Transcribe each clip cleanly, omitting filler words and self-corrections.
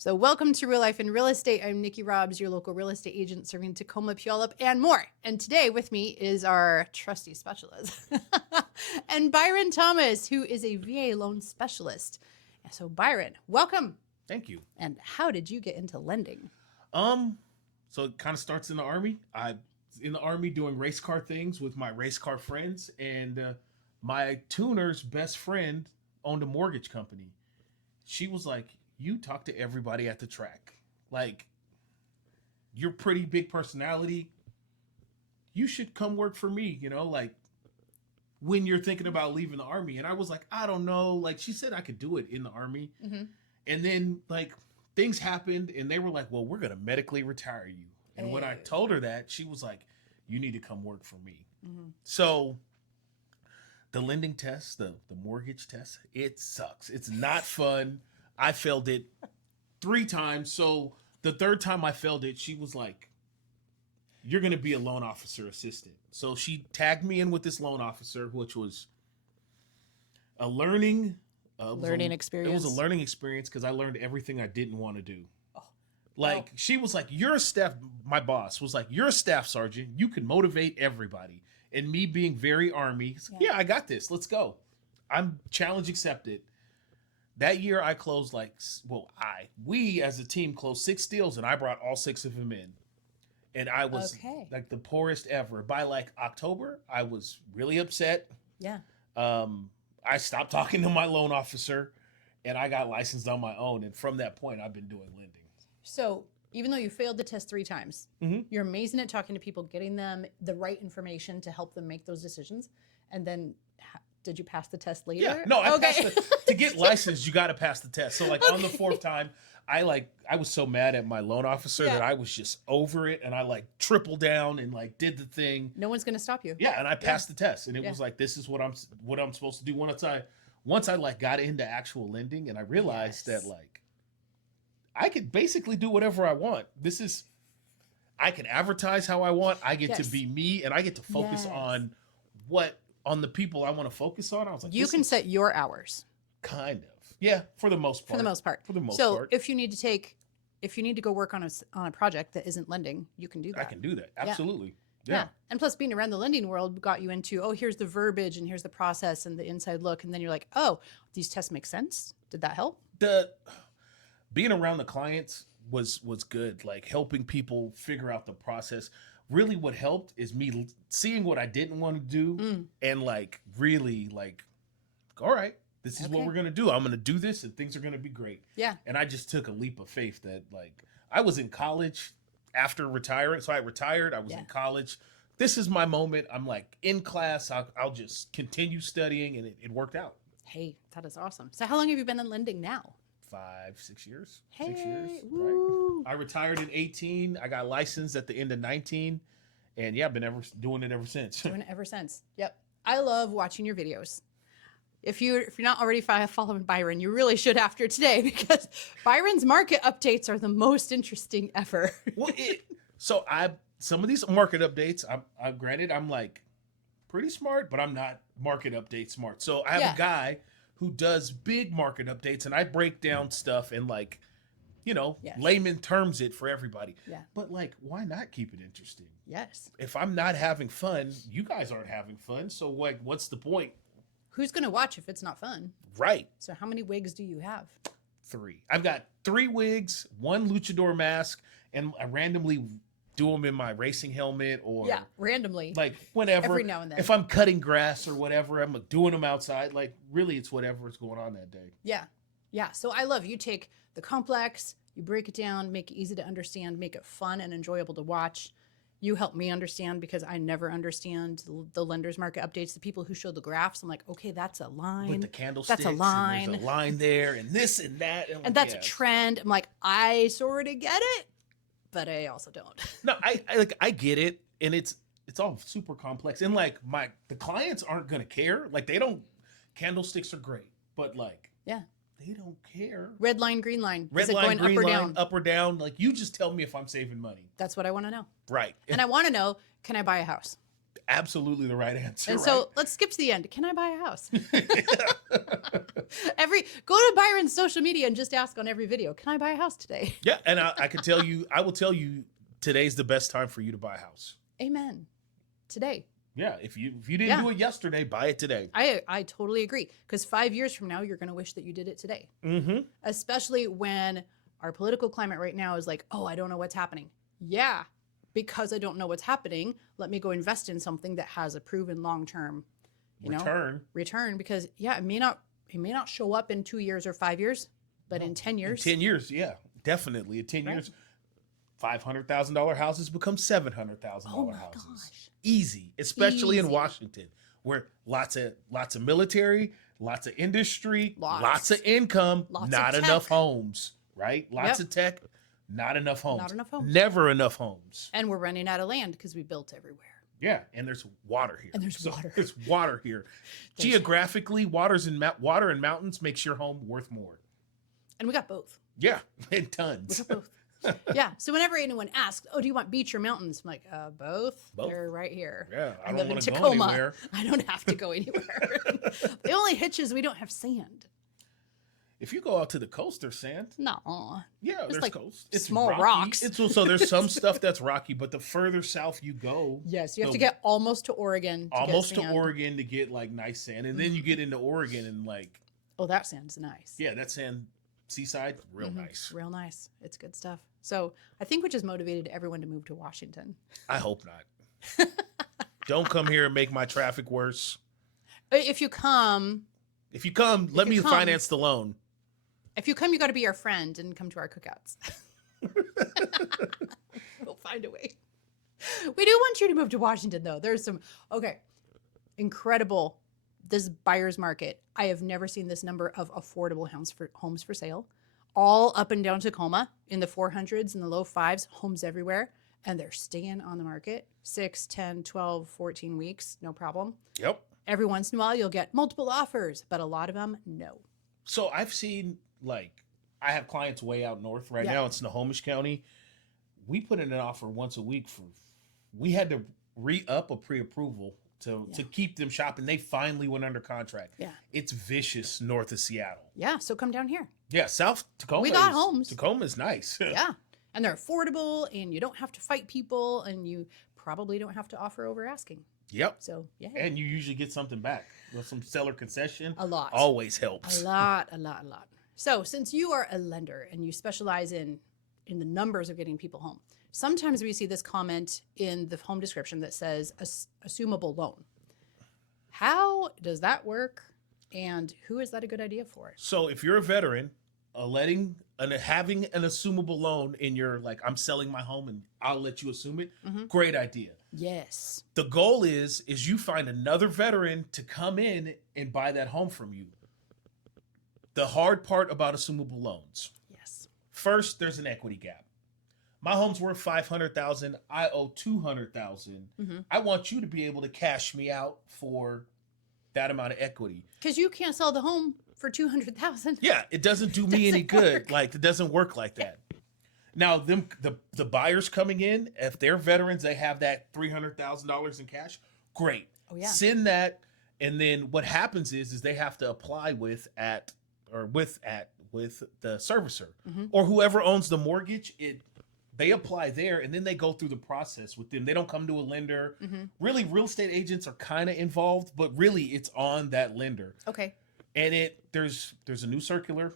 So welcome to Real Life in Real Estate. I'm Nickie Robbs, your local real estate agent serving Tacoma, Puyallup, and more. And today with me is our trusty specialist and Byron Thomas, who is a VA loan specialist. And so Byron, welcome. Thank you. And how did you get into lending? So it kind of starts in the Army. I was in the Army doing race car things with my race car friends, and my tuner's best friend owned a mortgage company. She was like, you talk to everybody at the track. Like, you're pretty big personality. You should come work for me, like when you're thinking about leaving the Army. And I was like, I don't know. Like, she said I could do it in the Army. Mm-hmm. And then like things happened and they were like, well, we're going to medically retire you. And when I told her that, she was like, you need to come work for me. Mm-hmm. So the lending test, the mortgage test, it sucks. It's not fun. I failed it 3 times. So the third time I failed it, she was like, you're going to be a loan officer assistant. So she tagged me in with this loan officer, which was a learning experience. It was a learning experience because I learned everything I didn't want to do. She was like, you're a staff, my boss was like, you're a staff sergeant. You can motivate everybody. And me being very Army, yeah, I got this. Let's go. I'm challenge accepted. That year I closed we as a team closed 6 deals and I brought all 6 of them in. And I was like the poorest ever. By like October, I was really upset. Yeah. I stopped talking to my loan officer and I got licensed on my own. And from that point, I've been doing lending. So even though you failed the test 3 times, mm-hmm. you're amazing at talking to people, getting them the right information to help them make those decisions. And then did you pass the test later? Yeah, no, I passed to get licensed, you got to pass the test. So like on the 4th time, I was so mad at my loan officer that I was just over it. And I like tripled down and like did the thing. No one's going to stop you. Yeah. And I passed the test and it was like, this is what I'm supposed to do. Once I like got into actual lending and I realized that like, I could basically do whatever I want. I can advertise how I want. I get to be me and I get to focus on the people I want to focus on. I was like, you can set your hours. Kind of. Yeah, for the most part. So if you need to go work on a project that isn't lending, you can do that. I can do that. Absolutely. Yeah. And plus being around the lending world got you into, here's the verbiage and here's the process and the inside look. And then you're like, these tests make sense. Did that help? Being around the clients was good. Like helping people figure out the process. Really what helped is me seeing what I didn't want to do and like really like, all right, this is what we're going to do. I'm going to do this and things are going to be great. Yeah. And I just took a leap of faith that like I was in college after retiring. So I retired. I was in college. This is my moment. I'm like in class. I'll just continue studying and it worked out. Hey, that is awesome. So how long have you been in lending now? 6 years. Hey, 6 years. woo. Right. I retired in 18. I got licensed at the end of 19. And yeah, I've been doing it ever since. Yep. I love watching your videos. If you're not already following Byron, you really should after today because Byron's market updates are the most interesting ever. Some of these market updates, I'm granted, I'm like pretty smart, but I'm not market update smart. So I have a guy who does big market updates and I break down stuff and like, layman terms it for everybody. Yeah. But like, why not keep it interesting? Yes. If I'm not having fun, you guys aren't having fun. So like, what's the point? Who's going to watch if it's not fun? Right. So how many wigs do you have? 3. I've got 3 wigs, 1 luchador mask, and I randomly do them in my racing helmet or randomly. Like whenever. Every now and then. If I'm cutting grass or whatever, I'm doing them outside. Like really it's whatever is going on that day. Yeah. Yeah. So I love you take the complex, you break it down, make it easy to understand, make it fun and enjoyable to watch. You help me understand because I never understand the lender's market updates, the people who show the graphs. I'm like, okay, that's a line. With the candlesticks. That's a line. And there's a line there and this and that. And that's a trend. I'm like, I sort of get it, but I also don't. No, I get it. And it's all super complex. And like the clients aren't going to care. Like candlesticks are great, but like, they don't care. Red line, green line. Is it going green up or line, down? Up or down. Like you just tell me if I'm saving money. That's what I want to know. Right. And I want to know, can I buy a house? absolutely the right answer. And right? so let's skip to the end. Can I buy a house? Go to Byron's social media and just ask on every video, can I buy a house today? Yeah, and I can tell you, I will tell you, today's the best time for you to buy a house. Amen. Today. Yeah, if you didn't do it yesterday, buy it today. I totally agree. Because 5 years from now, you're going to wish that you did it today. Mm-hmm. Especially when our political climate right now is like, oh, I don't know what's happening. Yeah, because I don't know what's happening, let me go invest in something that has a proven long-term return. Because it may not show up in 2 years or 5 years, but in 10 years. In 10 years, yeah, definitely. In 10 years, $500,000 houses become $700,000 houses. Gosh. Easy, especially in Washington, where lots of military, lots of industry, lots of income, not enough homes, right? Lots of tech, not enough homes. Not enough homes. Never enough homes. And we're running out of land because we built everywhere. Yeah, and there's water here. Water. There's water here. Geographically, water and mountains makes your home worth more. And we got both. Yeah, and tons. We got both. Yeah. So whenever anyone asks, "Oh, do you want beach or mountains?" I'm like, "Both. They're right here." Yeah, I live in Tacoma. I don't have to go anywhere. The only hitch is we don't have sand. If you go out to the coast, there's sand. No. Yeah, there's like coast. It's small rocky. rocks. So there's some stuff that's rocky, but the further south you go, yes, you have to get almost to Oregon. To Oregon to get like nice sand, and then you get into Oregon and like, oh, that sand's nice. Yeah, that sand, seaside, real nice. Real nice. It's good stuff. So I think we just motivated everyone to move to Washington. I hope not. Don't come here and make my traffic worse. If you come, let me finance the loan. If you come, you got to be our friend and come to our cookouts. We'll find a way. We do want you to move to Washington, though. There's some, incredible, this buyer's market. I have never seen this number of affordable homes for sale. All up and down Tacoma in the 400s and the low 5s, homes everywhere. And they're staying on the market 6, 10, 12, 14 weeks, no problem. Yep. Every once in a while, you'll get multiple offers, but a lot of them, no. So I've seen, I have clients way out north right now. It's Snohomish County. We put in an offer once a week we had to re-up a pre-approval to keep them shopping. They finally went under contract. Yeah. It's vicious north of Seattle. Yeah, so come down here. Yeah, South Tacoma. We got homes. Tacoma is nice. Yeah. And they're affordable, and you don't have to fight people, and you probably don't have to offer over asking. Yep. So, yeah. And you usually get something back. Some seller concession. A lot. Always helps. A lot. So, since you are a lender and you specialize in the numbers of getting people home, sometimes we see this comment in the home description that says assumable loan. How does that work? And who is that a good idea for? So, if you're a veteran, having an assumable loan in your, I'm selling my home and I'll let you assume it. Mm-hmm. Great idea. Yes. The goal is you find another veteran to come in and buy that home from you. The hard part about assumable loans. Yes. First, there's an equity gap. My home's worth $500,000. I owe $200,000. Mm-hmm. I want you to be able to cash me out for that amount of equity. Because you can't sell the home for $200,000. Yeah, it doesn't do me any good. It doesn't work like that. Now, the buyers coming in, if they're veterans, they have that $300,000 in cash. Great. Oh yeah. Send that, and then what happens is they have to apply with the servicer or whoever owns the mortgage. They apply there, and then they go through the process with them. They don't come to a lender. Mm-hmm. Really, real estate agents are kind of involved, but really, it's on that lender. Okay. And there's a new circular.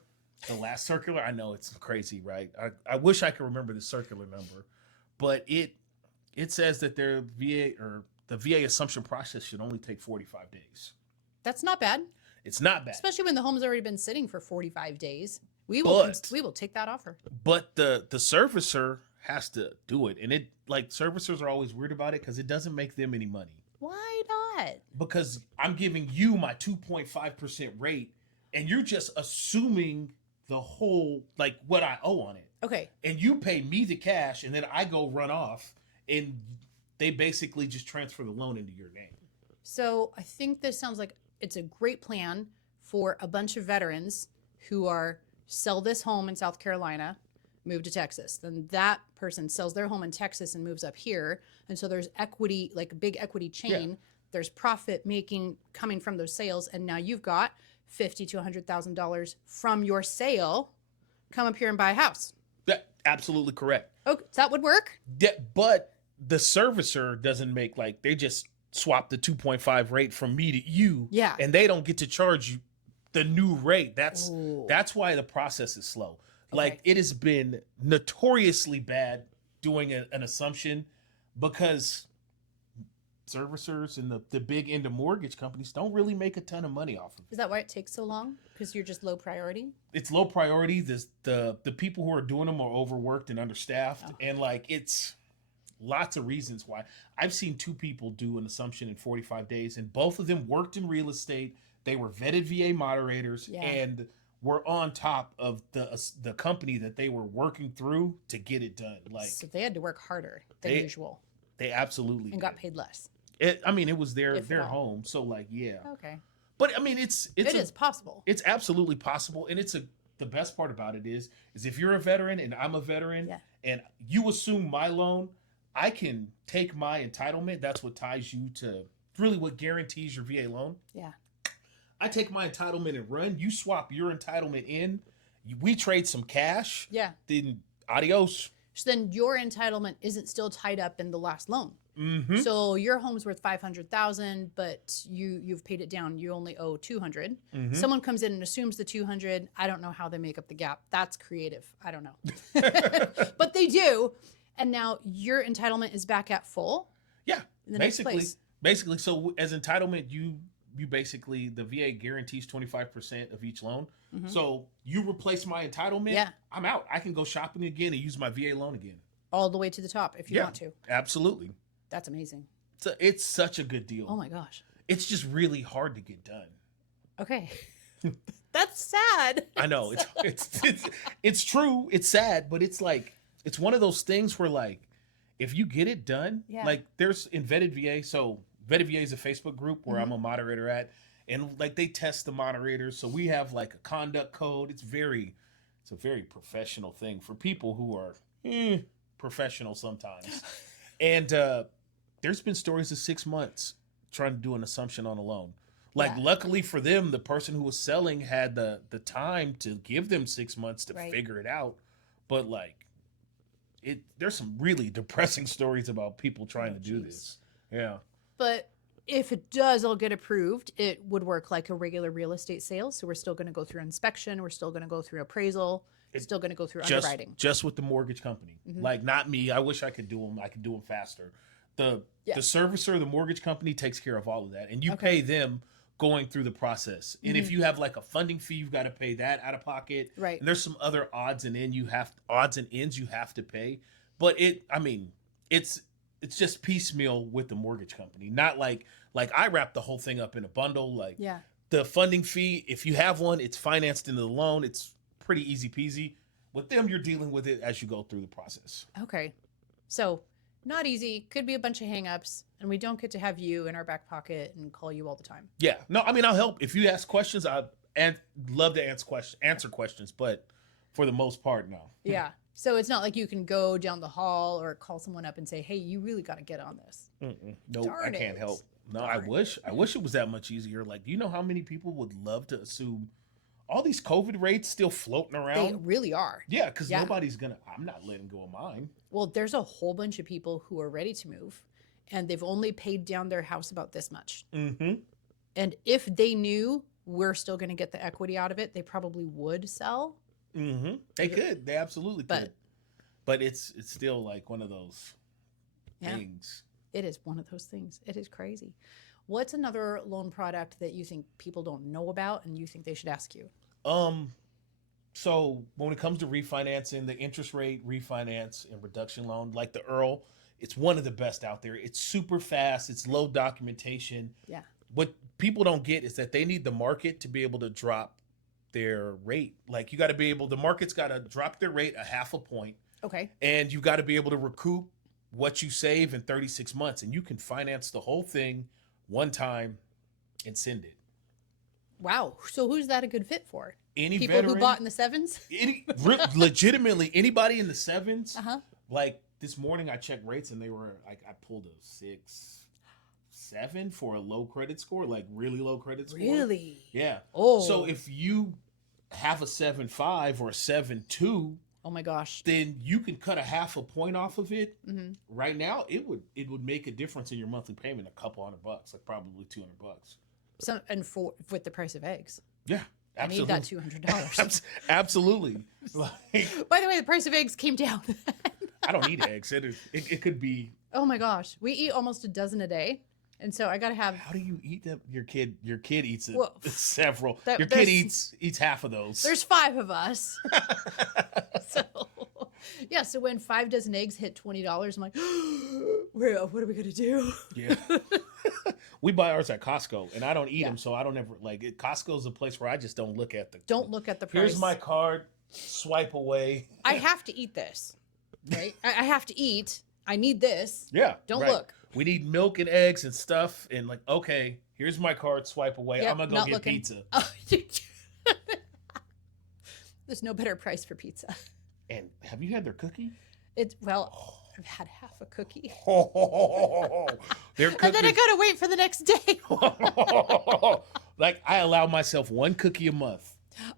The last circular, I know it's crazy, right? I wish I could remember the circular number, but it says that the VA assumption process should only take 45 days. That's not bad. It's not bad, especially when the home's already been sitting for 45 days. We will take that offer. But the servicer has to do it, and servicers are always weird about it because it doesn't make them any money. Why not? Because I'm giving you my 2.5% rate, and you're just assuming the whole, what I owe on it. Okay. And you pay me the cash, and then I go run off, and they basically just transfer the loan into your name. So I think this sounds like it's a great plan for a bunch of veterans who sell this home in South Carolina. move to Texas. Then that person sells their home in Texas and moves up here. And so there's equity, like a big equity chain. Yeah. There's profit making coming from those sales. And now you've got $50,000 to $100,000 from your sale. Come up here and buy a house. Yeah, absolutely correct. Oh, that would work? Yeah, but the servicer doesn't make, like, they just swap the 2.5 rate from me to you. Yeah. And they don't get to charge you the new rate. Ooh. That's why the process is slow. Okay. Like, it has been notoriously bad doing an assumption because servicers and the big end of mortgage companies don't really make a ton of money off of it. Is that why it takes so long? Because you're just low priority? It's low priority. The people who are doing them are overworked and understaffed. Oh. And like, it's lots of reasons why. I've seen 2 people do an assumption in 45 days, and both of them worked in real estate. They were vetted VA moderators, Yeah. and were on top of the company that they were working through to get it done. Like, So they had to work harder than usual they absolutely and got did. paid less. It was their If at all. home, so like, yeah. Okay. But I mean, it is possible. It's absolutely possible, and the best part about it is if you're a veteran and I'm a veteran, Yeah. and you assume my loan, I can take my entitlement. That's what ties you to really what guarantees your VA loan. Yeah. I take my entitlement and run. You swap your entitlement in. We trade some cash. Yeah. Then adios. So then your entitlement isn't still tied up in the last loan. Mm-hmm. So your home's worth $500,000, but you've paid it down. You only owe $200,000. Mm-hmm. Someone comes in and assumes the $200,000. I don't know how they make up the gap. That's creative. I don't know, but they do. And now your entitlement is back at full. Yeah. In the next place. Basically. So as entitlement, you basically, the VA guarantees 25% of each loan. Mhm. So you replace my entitlement. Yeah. I'm out. I can go shopping again and use my VA loan again. All the way to the top if you want to. Absolutely. That's amazing. It's such a good deal. Oh my gosh. It's just really hard to get done. Okay. That's sad. I know it's true. It's sad, but it's like, it's one of those things where, like, if you get it done, Yeah. like, there's in Vetted VA. So Vetted VA is a Facebook group where Mhm. I'm a moderator at, and like, they test the moderators. So we have like a conduct code. It's a very professional thing for people who are professional sometimes. And there's been stories of 6 months trying to do an assumption on a loan. Like, Yeah. luckily for them, the person who was selling had the time to give them 6 months to Right. figure it out. But like, there's some really depressing stories about people trying Oh, to do geez. this. Yeah. But if it does all get approved, it would work like a regular real estate sale. So we're still going to go through inspection. We're still going to go through appraisal. Still going to go through underwriting. Just with the mortgage company. Mhm. Like, not me. I wish I could do them. I could do them faster. The servicer, the mortgage company, takes care of all of that. And you Okay. pay them going through the process. And if you have like a funding fee, you've got to pay that out of pocket. Right. And there's some other odds and ends you have to pay. But it's just piecemeal with the mortgage company. Not like I wrap the whole thing up in a bundle. Like, Yeah. the funding fee, if you have one, it's financed into the loan. It's pretty easy peasy. With them, you're dealing with it as you go through the process. Okay. So not easy. Could be a bunch of hangups. And we don't get to have you in our back pocket and call you all the time. Yeah. No, I'll help. If you ask questions, I'd love to answer questions. But for the most part, no. Yeah. So it's not like you can go down the hall or call someone up and say, hey, you really got to get on this. Nope, I Darn can't it. help. No, Darn I wish it was that much easier. Like, do you know how many people would love to assume all these COVID rates still floating They around? really are. Yeah, because Yeah. I'm not letting go of mine. Well, there's a whole bunch of people who are ready to move and they've only paid down their house about this much. Mm-hmm. And if they knew we're still going to get the equity out of it, they probably would sell. Mm-hmm. They could. They absolutely could. But it's still like one of those things. It is one of those things. It is crazy. What's another loan product that you think people don't know about and you think they should ask you? So when it comes to refinancing, the interest rate refinance and reduction loan, like the Earl, it's one of the best out there. It's super fast. It's low documentation. Yeah. What people don't get is that they need the market to be able to drop their rate. Like, the market's got to drop their rate a 0.5 point. Okay. And you got to be able to recoup what you save in 36 months. And you can finance the whole thing one time and send it. Wow. So who's that a good fit for? any People veteran, who bought in the sevens? legitimately anybody in the sevens. Uh-huh. Like this morning, I checked rates and they were like, I pulled a 6.7 for a low credit score, like really low credit score. Really? Yeah. Oh. So if you have a 7.5 or a 7.2, oh my gosh, then you can cut a half a point off of it. Mm-hmm. Right now, it would make a difference in your monthly payment, a couple $100, like probably $200. So and with the price of eggs. Yeah. Absolutely. I need that $200. Absolutely. Like, by the way, the price of eggs came down. I don't eat eggs. It could be. Oh my gosh, we eat almost a dozen a day, and so I gotta have. How do you eat them? Your kid eats it. Well, several. Your kid eats half of those. There's 5 of us. So yeah, so when 5 dozen eggs hit $20, I'm like, what are we gonna do? Yeah. We buy ours at Costco, and I don't eat them, so I don't ever like it. Costco's a place where I just don't look at the. Don't look at the price. Here's my card. Swipe away. I have to eat this, right? I have to eat. I need this. Yeah. Don't look. We need milk and eggs and stuff, and like, okay, here's my card. Swipe away. Yep, I'm gonna go get pizza. Oh, there's no better price for pizza. And have you had their cookie? I've had half a cookie. Their cookies. And then I gotta wait for the next day. Like I allow myself 1 cookie a month.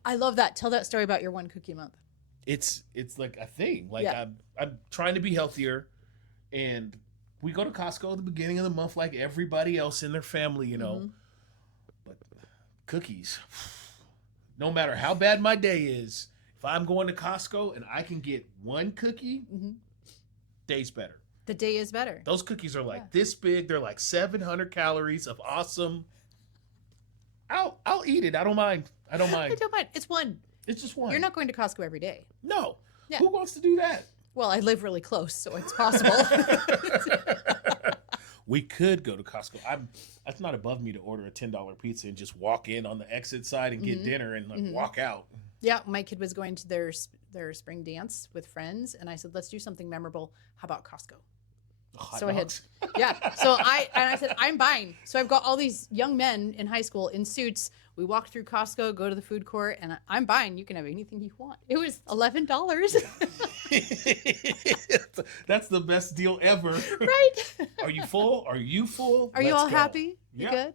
I love that. Tell that story about your 1 cookie a month. It's like a thing. Like I'm trying to be healthier, and we go to Costco at the beginning of the month like everybody else in their family, you know. Mm-hmm. But cookies, no matter how bad my day is, if I'm going to Costco and I can get 1 cookie, day's better. The day is better. Those cookies are like this big. They're like 700 calories of awesome. I'll eat it. I don't mind. I don't mind. It's 1. It's just 1. You're not going to Costco every day. No. Yeah. Who wants to do that? Well, I live really close, so it's possible. We could go to Costco. That's not above me to order a $10 pizza and just walk in on the exit side and get dinner and walk out. Yeah, my kid was going to their spring dance with friends, and I said, let's do something memorable. How about Costco? So dogs. I said, I'm buying. So I've got all these young men in high school in suits. We walked through Costco, go to the food court, and I'm buying. You can have anything you want. It was $11. That's the best deal ever. Right? Are you full? Are you full? Are you all happy? You good?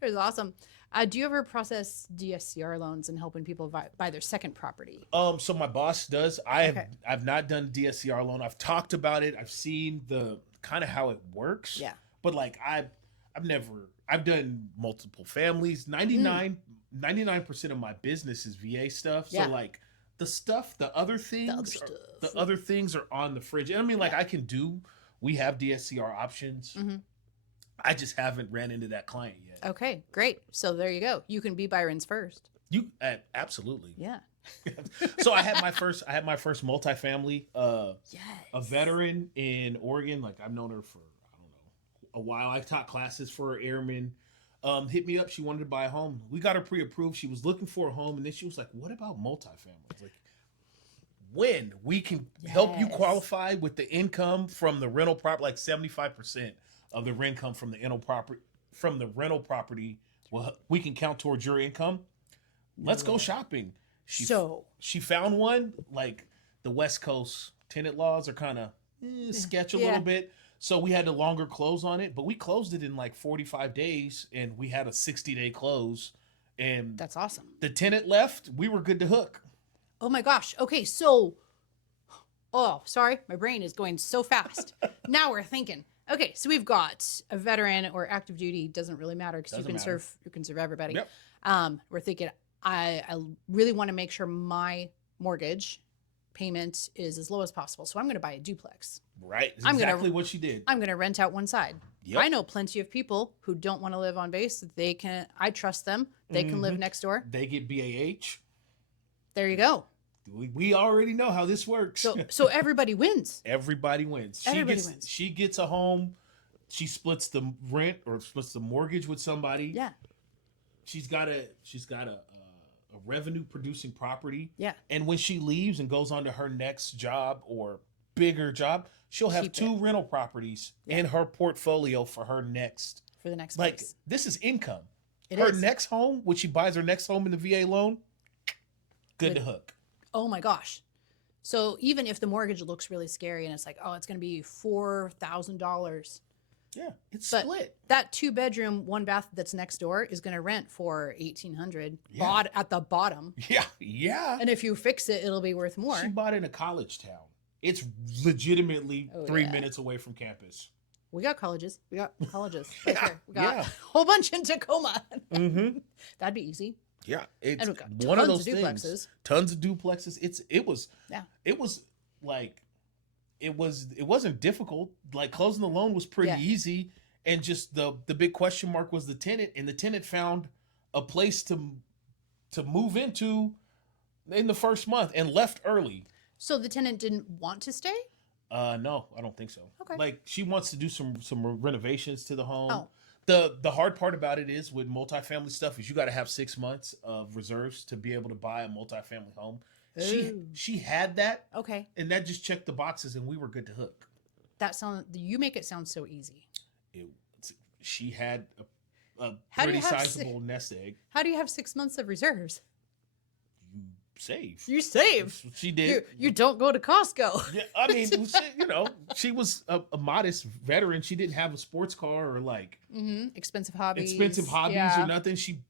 It was awesome. Do you ever process DSCR loans and helping people buy their second property? So my boss does. I've not done DSCR loan. I've talked about it. I've seen the kind of how it works. Yeah. But like I've done multiple families. 99% of my business is VA stuff. So like the other things are on the fridge. And I mean, like we have DSCR options. Mm-hmm. I just haven't ran into that client yet. Okay, great. So there you go. You can be Byron's first. You absolutely. Yeah. So I had my first multifamily, a veteran in Oregon. Like I've known her for, I don't know, a while. I taught classes for her airmen. Hit me up. She wanted to buy a home. We got her pre-approved. She was looking for a home. And then she was like, what about multifamily? Like, when we can help you qualify with the income from the rental property, like 75% of the rent income from the rental property, well, we can count towards your income. Let's go shopping. She found one. Like the West Coast tenant laws are kind of sketch a little bit, so we had a longer close on it. But we closed it in like 45 days, and we had a 60-day close. And that's awesome. The tenant left. We were good to hook. Oh my gosh. Okay, so sorry, my brain is going so fast. Now we're thinking. Okay, so we've got a veteran or active duty, doesn't really matter because you can serve everybody. Yep. We're thinking I really want to make sure my mortgage payment is as low as possible. So I'm going to buy a duplex. Right. Exactly what she did. I'm going to rent out one side. Yep. I know plenty of people who don't want to live on base. I trust them. They can live next door. They get BAH. There you go. We already know how this works. So everybody wins. Everybody wins. She gets a home. She splits the rent or splits the mortgage with somebody. Yeah. She's got a revenue producing property. Yeah. And when she leaves and goes on to her next job or bigger job, she'll have two rental properties in her portfolio for the next place. Like this is income. It Her is. next home, when she buys her next home in the VA loan, good to hook. Oh my gosh. So even if the mortgage looks really scary and it's like, oh, it's going to be $4,000. Yeah, it's But split. that 2-bedroom, 1-bath that's next door is going to rent for $1,800 Yeah. at the bottom. Yeah, yeah. And if you fix it, it'll be worth more. She bought in a college town. It's legitimately Oh, 3 yeah. minutes away from campus. We got colleges. We got colleges. Right Yeah, here. We got yeah. a whole bunch in Tacoma. Mm-hmm. That'd be easy. Yeah, it's And we've got one of tons those of things. duplexes. Tons of duplexes. It was like it wasn't difficult. Like closing the loan was pretty Yeah. easy, and just the big question mark was the tenant, and the tenant found a place to move into in the first month and left early. So the tenant didn't want to stay? No, I don't think so. Okay. Like she wants to do some renovations to the home. Oh. The hard part about it is with multifamily stuff is you got to have 6 months of reserves to be able to buy a multifamily home. Ooh. She had that, Okay. and that just checked the boxes, and we were good to hook. You make it sound so easy. She had a How do you pretty have sizable nest egg. How do you have 6 months of reserves? You save. You save. She did. You don't go to Costco. Yeah, I mean, she was a modest veteran. She didn't have a sports car or like Expensive hobbies. or nothing. She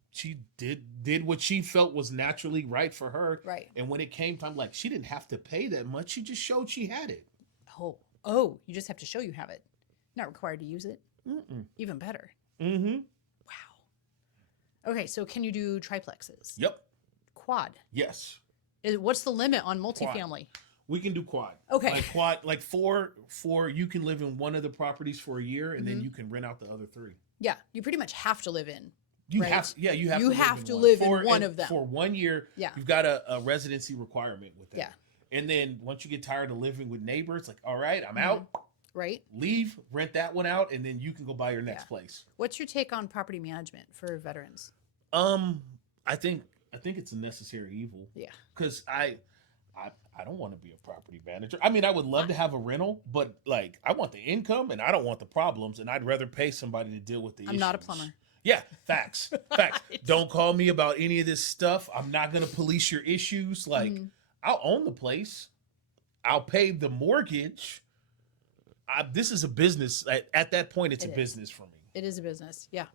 did what she felt was naturally right for her. Right. And when it came time, like she didn't have to pay that much. She just showed she had it. Oh, you just have to show you have it. Not required to use it. Mm-mm. Even better. Mm-hmm. Wow. Okay, so can you do triplexes? Yep. Quad. Yes. What's the limit on multifamily? We can do quad. Okay. Like quad, like four. You can live in one of the properties for a year, and then you can rent out the other 3. Yeah, you pretty much have to live in. You right? have. Yeah, you have. You to have to one. live in one of them for 1 year. Yeah. You've got a residency requirement with that. Yeah. And then once you get tired of living with neighbors, like, all right, I'm out. Right. Leave, rent that one out, and then you can go buy your next place. What's your take on property management for veterans? I think it's a necessary evil. Yeah. Because I don't want to be a property manager. I mean, I would love to have a rental, but like I want the income and I don't want the problems, and I'd rather pay somebody to deal with the issues. I'm not a plumber. Yeah, facts. Facts. Don't call me about any of this stuff. I'm not going to police your issues. Like, I'll own the place. I'll pay the mortgage. This is a business. At that point, it's a business for me. It is a business. Yeah.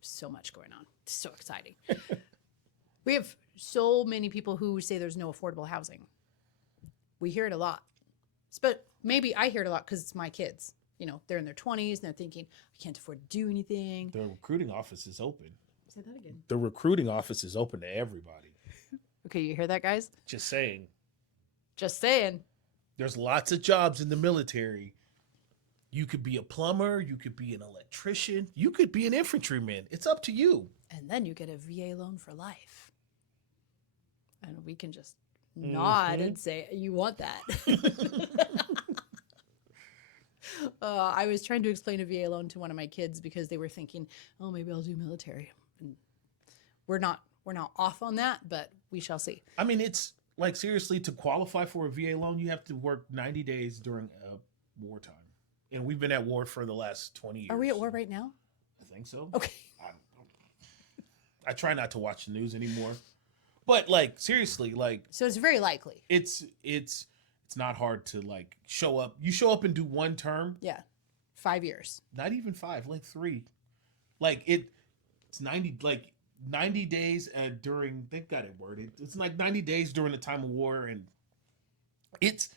So much going on. It's so exciting. We have so many people who say there's no affordable housing. We hear it a lot. But maybe I hear it a lot because it's my kids. You know, they're in their 20s and they're thinking, I can't afford to do anything. The recruiting office is open. Say that again. The recruiting office is open to everybody. Okay, you hear that, guys? Just saying. Just saying. There's lots of jobs in the military. You could be a plumber. You could be an electrician. You could be an infantryman. It's up to you. And then you get a VA loan for life. And we can just nod and say, you want that. I was trying to explain a VA loan to one of my kids because they were thinking, oh, maybe I'll do military. And we're not off on that, but we shall see. I mean, it's like seriously, to qualify for a VA loan, you have to work 90 days during wartime. And we've been at war for the last 20 years. Are we at war right now? I think so. Okay. I try not to watch the news anymore. But like seriously, like So it's very likely. it's not hard to like show up. You show up and do one term. Yeah. 5 years. Not even 5, like 3. Like it's 90 days during, they've got it worded. It's like 90 days during the time of war, and it's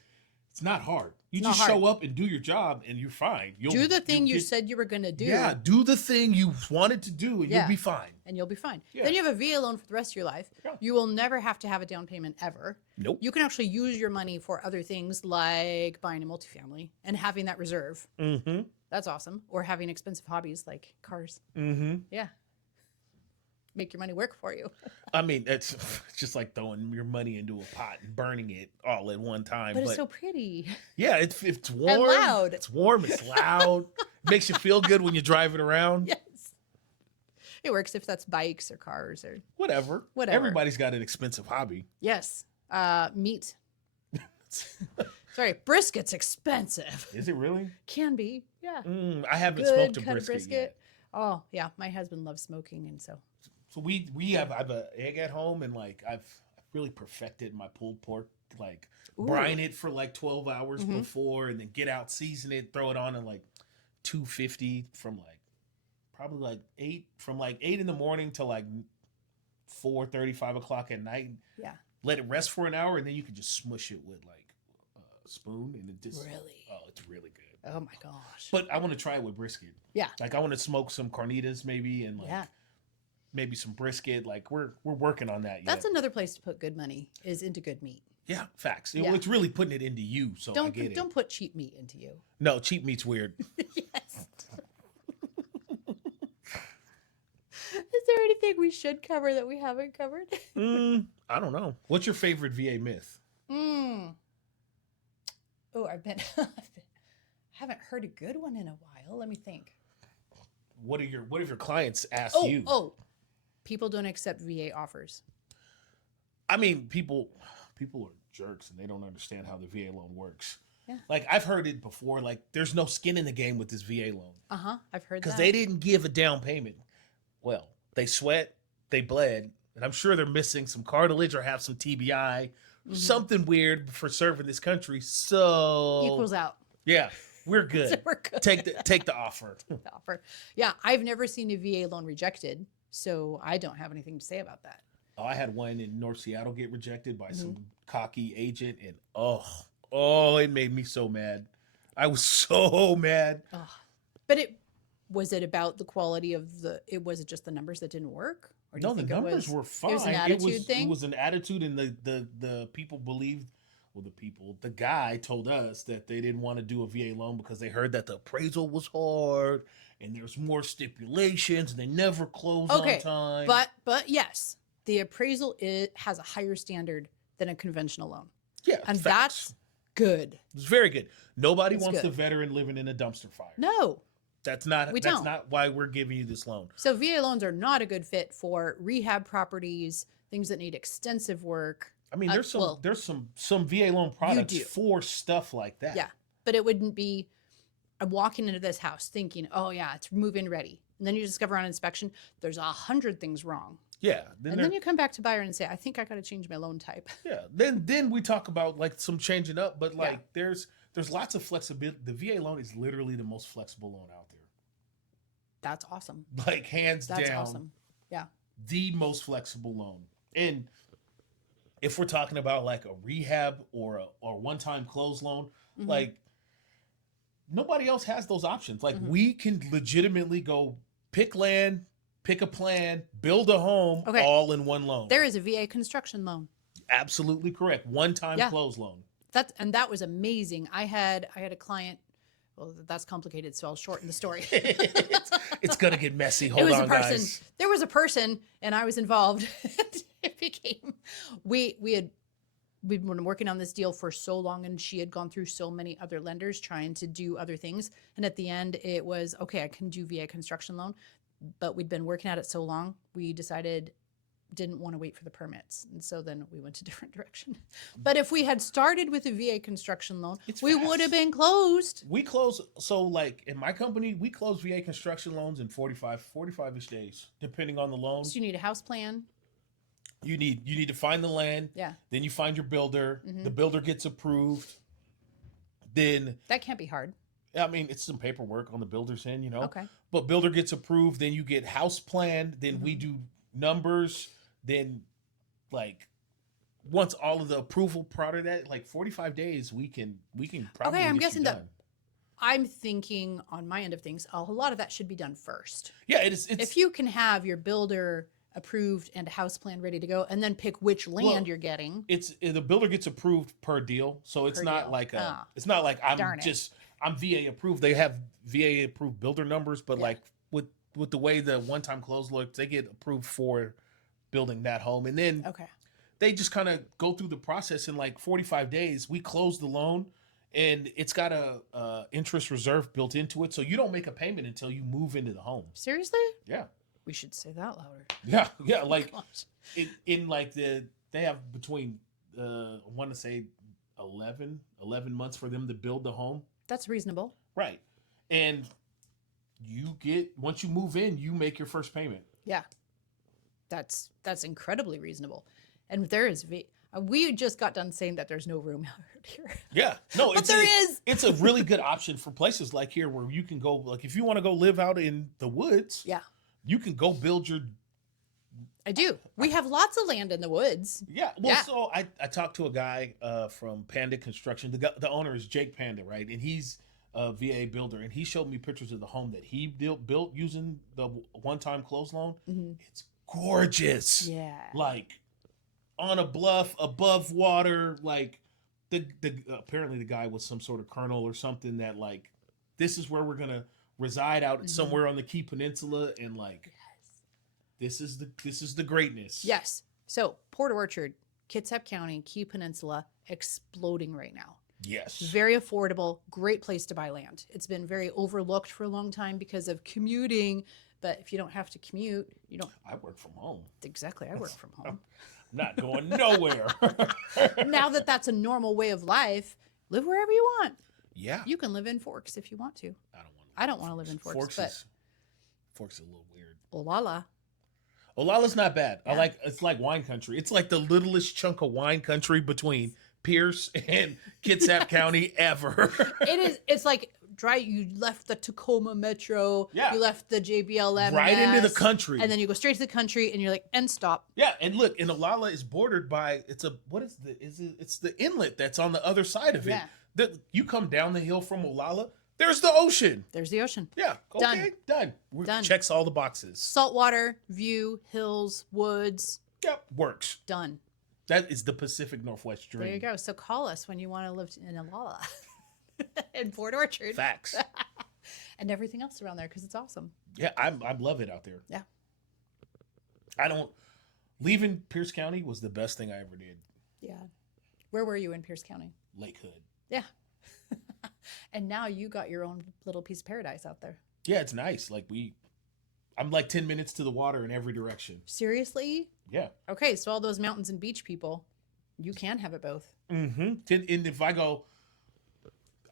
not hard. You just show up and do your job and you're fine. Do the thing you said you were going to do. Yeah, do the thing you wanted to do and you'll be fine. And you'll be fine. Yeah. Then you have a VA loan for the rest of your life. Yeah. You will never have to have a down payment ever. Nope. You can actually use your money for other things like buying a multifamily and having that reserve. Mm-hmm. That's awesome. Or having expensive hobbies like cars. Mm-hmm. Yeah. Make your money work for you. I mean, it's just like throwing your money into a pot and burning it all at one time. But it's so pretty. Yeah, it's warm. And loud. It's warm. It's loud. It makes you feel good when you're driving around. Yes. It works if that's bikes or cars or Whatever. Everybody's got an expensive hobby. Yes. Meat. Sorry, brisket's expensive. Is it really? Can be. Yeah. I haven't Good smoked a cut of brisket yet. Oh, yeah. My husband loves smoking. And so, So I have an egg at home, and like I've really perfected my pulled pork. Like ooh. brine it for like 12 hours Mhm. before, and then get out, season it, throw it on at like 250 from like probably like 8 in the morning to like 4:35 o'clock at night. Yeah. Let it rest for an hour, and then you can just smush it with like a spoon, and it just Really? it's really good. Oh, my gosh. But I want to try it with brisket. Yeah. Like I want to smoke some carnitas maybe, and like Yeah. maybe some brisket. Like we're working on that. That's another place to put good money is into good meat. Yeah, facts. Yeah. It's really putting it into you. So I get it. Don't put cheap meat into you. No, cheap meat's weird. Yes. Is there anything we should cover that we haven't covered? I don't know. What's your favorite VA myth? Oh, I haven't heard a good one in a while. Let me think. What have your clients asked you? Oh, people don't accept VA offers. I mean, people are jerks and they don't understand how the VA loan works. Yeah. Like I've heard it before. Like there's no skin in the game with this VA loan. I've heard that. Because they didn't give a down payment. Well, they sweat, they bled, and I'm sure they're missing some cartilage or have some TBI, something weird for serving this country. So equals out. Yeah, we're good. So we're good. Take the offer. The offer. Yeah, I've never seen a VA loan rejected, so I don't have anything to say about that. Oh, I had one in North Seattle get rejected by some cocky agent, and oh, it made me so mad. I was so mad. Oh. But was it about the quality of was it just the numbers that didn't work? Or do No, you the think numbers were fine. It was an attitude thing? It was an attitude, and the people believed, well, the guy told us that they didn't want to do a VA loan because they heard that the appraisal was hard, and there's more stipulations, and they never close on time. But yes, the appraisal has a higher standard than a conventional loan. Yeah, and facts. that's good. It's very good. Nobody It's wants good. the veteran living in a dumpster fire. No. That's not why we're giving you this loan. So VA loans are not a good fit for rehab properties, things that need extensive work. I mean, there's some VA loan products for stuff like that. Yeah, but it wouldn't be. I'm walking into this house thinking, oh yeah, it's move-in ready, and then you discover on inspection there's 100 things wrong. Yeah, then you come back to Byron and say, I think I got to change my loan type. Yeah, then we talk about like some changing up, but like there's lots of flexibility. The VA loan is literally the most flexible loan out there. That's awesome. Like hands down. That's awesome. Yeah. The most flexible loan. And if we're talking about like a rehab or one-time close loan, like nobody else has those options. Like we can legitimately go pick land, pick a plan, build a home all in one loan. There is a VA construction loan. Absolutely correct. One-time close loan. That was amazing. I had a client. Well, that's complicated, so I'll shorten the story. It's gonna get messy. Hold on, guys. There was a person, and I was involved. It became we'd been working on this deal for so long, and she had gone through so many other lenders trying to do other things. And at the end, it was okay. I can do VA construction loan, but we'd been working at it so long, we decided didn't want to wait for the permits, and so then we went a different direction. But if we had started with a VA construction loan, we would have been closed. We close, so like in my company, we close VA construction loans in 45-ish days, depending on the loan. So you need a house plan. You need to find the land. Yeah. Then you find your builder. The builder gets approved. Then that can't be hard. I mean, it's some paperwork on the builder's end, you know. Okay. But builder gets approved. Then you get house plan. Then we do numbers. Then, like, once all of the approval part of that, like 45 days, we can probably. Okay, I'm get guessing you that. done. I'm thinking on my end of things, a lot of that should be done first. Yeah, it's if you can have your builder approved and a house plan ready to go, and then pick which land you're getting. The builder gets approved per deal, so it's not like it's not like I'm VA approved. They have VA approved builder numbers, but like with the way the one-time close looks, they get approved for building that home, and then they just kind of go through the process in like 45 days. We close the loan, and it's got a interest reserve built into it, so you don't make a payment until you move into the home. Seriously? Yeah. We should say that Yeah, louder. like in like they have between I want to say 11 months for them to build the home. That's reasonable. Right. And once you move in, you make your first payment. Yeah. That's incredibly reasonable. And there is we just got done saying that there's no room out here. Yeah. No, But there is. It's a really good option for places like here where you can go, like if you want to go live out in the woods, Yeah. you can go build your. I do. We have lots of land in the woods. Yeah. Well, Yeah. so I talked to a guy from Panda Construction. The owner is Jake Panda, right? And he's a VA builder, and he showed me pictures of the home that he built using the one-time close loan. Mm-hmm. It's gorgeous. Yeah. Like on a bluff above water. Like the apparently the guy was some sort of colonel or something that like this is where we're gonna reside out somewhere on the Key Peninsula, and like this is the greatness. Yes. So Port Orchard, Kitsap County, Key Peninsula, exploding right now. Yes. Very affordable, great place to buy land. It's been very overlooked for a long time because of commuting. But if you don't have to commute, you don't. I work from home. Exactly. I work from home. I'm not going nowhere. Now that that's a normal way of life, live wherever you want. Yeah. You can live in Forks if you want to. I don't want to live in Forks, but Forks is a little weird. Olala. Olala's not bad. Yeah. It's like wine country. It's like the littlest chunk of wine country between Pierce and Kitsap County ever. It is. It's like you left the Tacoma Metro. Yeah. You left the JBLM. Right into the country. And then you go straight to the country and you're like, and stop. Yeah, and look, and Olala is bordered by it's the inlet that's on the other side of it. Yeah. You come down the hill from Olala, there's the ocean. There's the ocean. Yeah. Okay, done. Done. Checks all the boxes. Saltwater, view, hills, woods. Yep, works. Done. That is the Pacific Northwest dream. There you go. So call us when you want to live in Olala. In Port Orchard. Facts. And everything else around there because it's awesome. Yeah, I love it out there. Yeah. Leaving Pierce County was the best thing I ever did. Yeah. Where were you in Pierce County? Lake Hood. Yeah. And now you got your own little piece of paradise out there. Yeah, it's nice. I'm like 10 minutes to the water in every direction. Seriously? Yeah. Okay, so all those mountains and beach people, you can have it both. Mm-hmm. And if I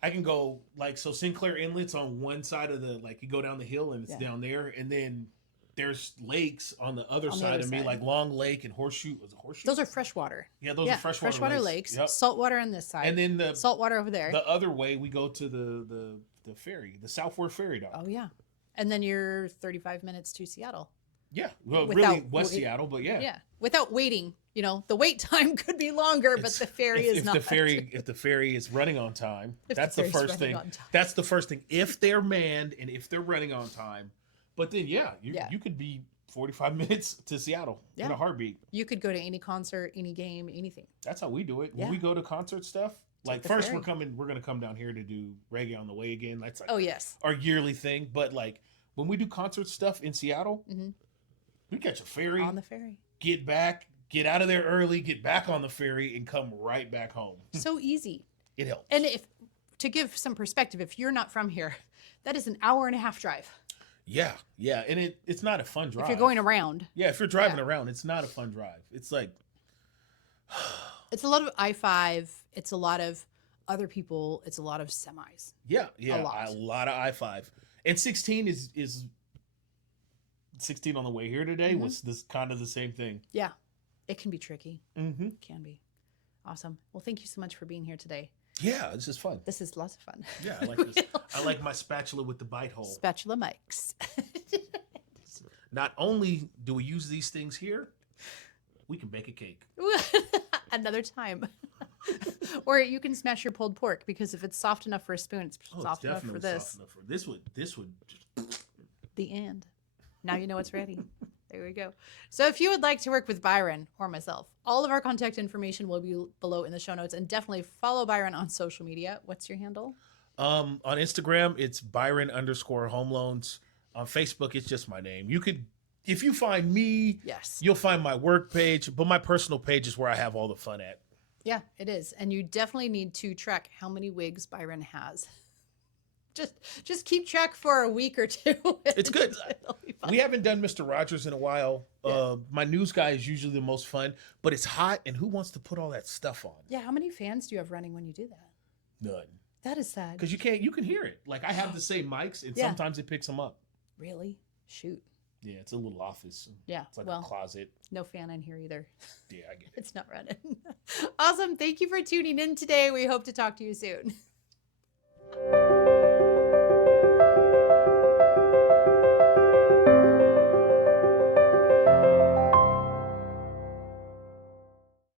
can go so Sinclair Inlet's on one side of you go down the hill and it's down there, and then there's lakes on the other side of me, like Long Lake and Horseshoe. Was it Horseshoe? Those are freshwater. Yeah, those are freshwater lakes. Yep. Saltwater on this side. And then the saltwater over there. The other way we go to the ferry, the Southward Ferry dock. Oh yeah, and then you're 35 minutes to Seattle. Yeah, well, really West Seattle, but yeah. Yeah, without waiting. You know, the wait time could be longer, but the ferry is not. If the ferry is running on time, that's the first thing. That's the first thing. If they're manned and if they're running on time, but then you could be 45 minutes to Seattle in a heartbeat. You could go to any concert, any game, anything. That's how we do it. When we go to concert stuff, first we're going to come down here to do Reggae on the Way again. That's our yearly thing. But when we do concert stuff in Seattle, we catch a ferry. On the ferry. Get back, get out of there early, get back on the ferry, and come right back home. So easy. It helps. And to give some perspective, if you're not from here, that is an hour and a half drive. Yeah, and it's not a fun drive. If you're going around. Yeah, if you're driving around, it's not a fun drive. It's it's a lot of I-5. It's a lot of other people. It's a lot of semis. Yeah, a lot of I-5. And 16 is 16 on the way here today was this kind of the same thing. Yeah, it can be tricky. Mm-hmm. It can be. Awesome. Well, thank you so much for being here today. Yeah, this is fun. This is lots of fun. Yeah, I like this. I like my spatula with the bite hole. Spatula mics. Not only do we use these things here, we can bake a cake. Another time. Or you can smash your pulled pork, because if it's soft enough for a spoon, it's soft enough for this. Soft enough for this would the end. Now you know it's ready. There we go. So if you would like to work with Byron or myself, all of our contact information will be below in the show notes, and definitely follow Byron on social media. What's your handle? On Instagram, it's Byron_home loans. On Facebook, it's just my name. You could, if you find me, you'll find my work page, but my personal page is where I have all the fun at. Yeah, it is. And you definitely need to track how many wigs Byron has. Just keep track for a week or two. It's good. We haven't done Mr. Rogers in a while. Yeah. My news guy is usually the most fun, but it's hot, and who wants to put all that stuff on? Yeah, how many fans do you have running when you do that? None. That is sad. Because you can hear it. Like I have the same mics, and Yeah. sometimes it picks them up. Really? Shoot. Yeah, it's a little office. Yeah. It's like well, a closet. no fan in here either. Yeah, I get it. It's not running. Awesome. Thank you for tuning in today. We hope to talk to you soon.